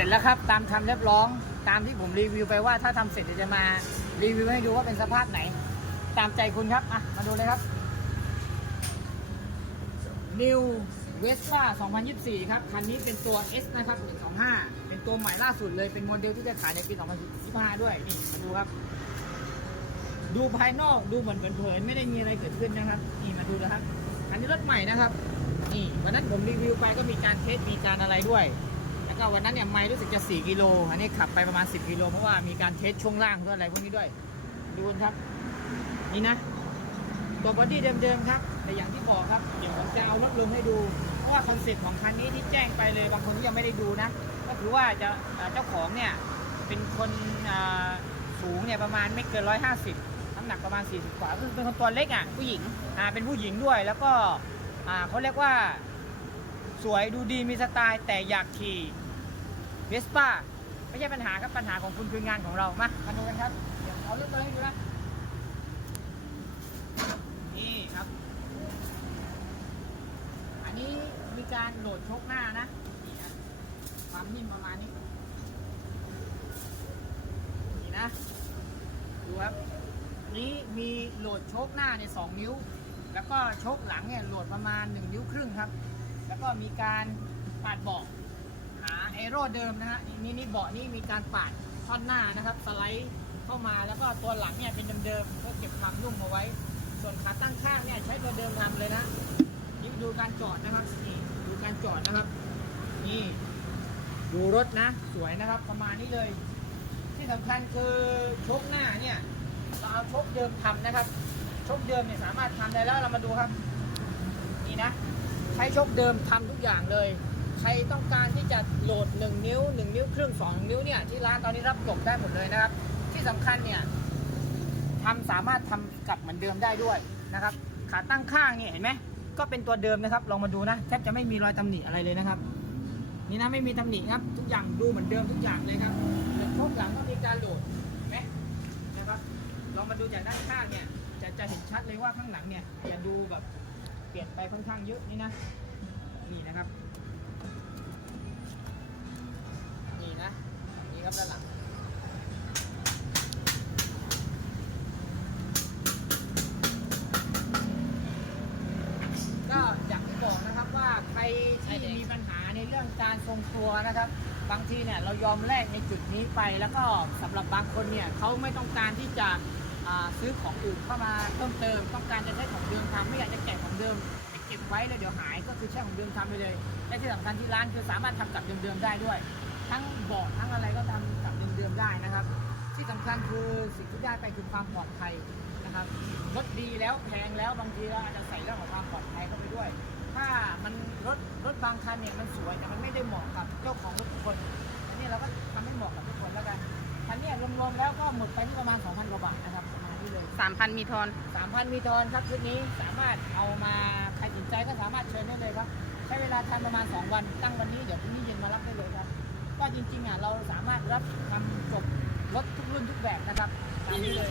ร็จแล้วครับตามคำเรียบร้องตามที่ผมรีวิวไปว่าถ้าทำเสร็จเดี๋ยวจะมารีวิวให้ดูว่าเป็นสภาพไหน ตามใจคุณครับอะมาดูเลยครับ New Vespa 2024 ครับ คันนี้เป็นตัว S นะครับ 125 เป็นตัวใหม่ล่าสุดเลย เป็นโมเดลที่จะขายในปี 2025 ด้วย นี่มาดูครับ ดูภายนอก ดูเหมือนเผินๆไม่ได้มีอะไรเกิดขึ้นนะครับ นี่มาดูนะครับ อันนี้รถใหม่นะครับ นี่ วันนั้นผมรีวิวไปก็มีการเทส มีการอะไรด้วย ก็วันนั้นเนี่ยไม่รู้สึกจะ 4 กิโล อันนี้ขับไปประมาณ 10 กิโล เพราะว่ามีการเทสช่วงล่างด้วยอะไรพวกนี้ด้วย ดูนครับ นี่นะตัวบอดี้เดิมๆครับ แต่อย่างที่บอกครับเดี๋ยวผมจะเอารถลงให้ดู เพราะว่าคอนเซ็ปต์ของคันนี้ที่แจ้งไปเลยบางคนที่ยังไม่ได้ดูนะ ก็คือว่าจะเจ้าของเนี่ยเป็นคนสูงเนี่ยประมาณไม่เกิน 150 น้ำหนักประมาณ 40 กว่าคือเป็นคนตัวเล็กอะผู้หญิงอ่าเป็นผู้หญิงด้วยแล้วก็อ่าเขาเรียกว่าสวยดูดีมีสไตล์แต่อยากขี่ เวสป้าไม่ใช่ปัญหาครับปัญหาของคุณคืองานของเรามามาดูกันครับเดี๋ยวเอารถมาให้ดูนะนี่ครับ อันนี้มีการโหลดชกหน้านะนี่นะความนิ่มประมาณนี้นี่นะดูครับนี้มีโหลดชคหน้าเนี่ยสองนิ้ว แล้วก็ชคหลังเนี่ยโหลดประมาณ1นิ้วครึ่งครับ แล้วก็มีการปาดบาะหาเอ โร่เดิมนะฮะนี่นี่เบาะนี่มีการปาดท่อนหน้านะครับ สไลด์เข้ามาแล้วก็ตัวหลังเนี่ยเป็นเดิมๆเพื่อเก็บความนุ่มเอาไว้ ส่วนขาตั้งข้างเนี่ยใช้ตัวเดิมทำเลยนะนี่ดูการจอดนะครับนี่ดูการจอดนะครับ นี่ดูรถนะ สวยนะครับประมาณนี้เลย ที่สำคัญคือชคหน้าเนี่ยเราเอาชคเดิมทำนะครับชคเดิมเนี่ยสามารถทำได้แล้วเรามาดูครับ นี่นะ ใช้ชคเดิมทำทุกอย่างเลย ใครต้องการที่จะโหลด 1 นิ้ว 1 นิ้วครึ่ง2นิ้วเนี่ยที่ร้านตอนนี้รับจบได้หมดเลยนะครับ ที่สำคัญเนี่ยทำสามารถทำกลับเหมือนเดิมได้ด้วยนะครับ ขาตั้งข้างเนี่ยเห็นไหมก็เป็นตัวเดิมนะครับ ลองมาดูนะแทบจะไม่มีรอยตำหนิอะไรเลยนะครับ นี่นะไม่มีตำหนิครับ ทุกอย่างดูเหมือนเดิมทุกอย่างเลยครับส่วนช่วงหลังก็มีการโหลดเห็นไหมนะครับลองมาดูจากด้านข้างเนี่ยจะจะเห็นชัดเลยว่าข้างหลังเนี่ยจะดูแบบเปลี่ยนไปค่อนข้างเยอะนี่นะนี่นะครับ ครับด้านหลังก็อย่างที่บอกนะครับว่าใครที่มีปัญหาในเรื่องการทรงตัวนะครับ บางทีเนี่ยเรายอมแลกในจุดนี้ไป แล้วก็สำหรับบางคนเนี่ยเขาไม่ต้องการที่จะซื้อของอื่นเข้ามาเพิ่มเติม ต้องการจะใช้ของเดิมทำไม่อยากจะแกะของเดิมไปเก็บไว้แล้วเดี๋ยวหายก็คือใช้ของเดิมทำไปเลยและที่สำคัญที่ร้านคือสามารถทำกับเดิมๆได้ด้วย ทั้งเบาะทั้งอะไรก็ทำกับเดิมๆได้นะครับ ที่สำคัญคือสิ่งที่ได้ไปคือความปลอดภัยนะครับรถดีแล้วแพงแล้วบางทีเราอาจจะใส่เรื่องของความปลอดภัยเข้าไปด้วย ถ้ามันรถรถบางคันเนี่ยมันสวยแต่มันไม่ได้เหมาะกับเจ้าของรถทุกคนอันนี้เราก็ทำให้เหมาะกับทุกคนแล้วกันคันเนี้ยรวมๆแล้วก็หมดไปที่ประมาณ 2,000กว่าบาทนะครับประมาณนี้เลยสามพันมีทอน 3,000 มีทอนครับชุดนี้สามารถเอามาใครสนใจก็สามารถเชิญได้เลยครับใช้เวลาทำประมาณ 2 วันตั้งวันนี้เดี๋ยวพรุ่งนี้เย็นมารับได้เลยครับ ก็จริงๆอะเราสามารถรับทำจบรถทุกรุ่นทุกแบบนะครับตามนี้เลย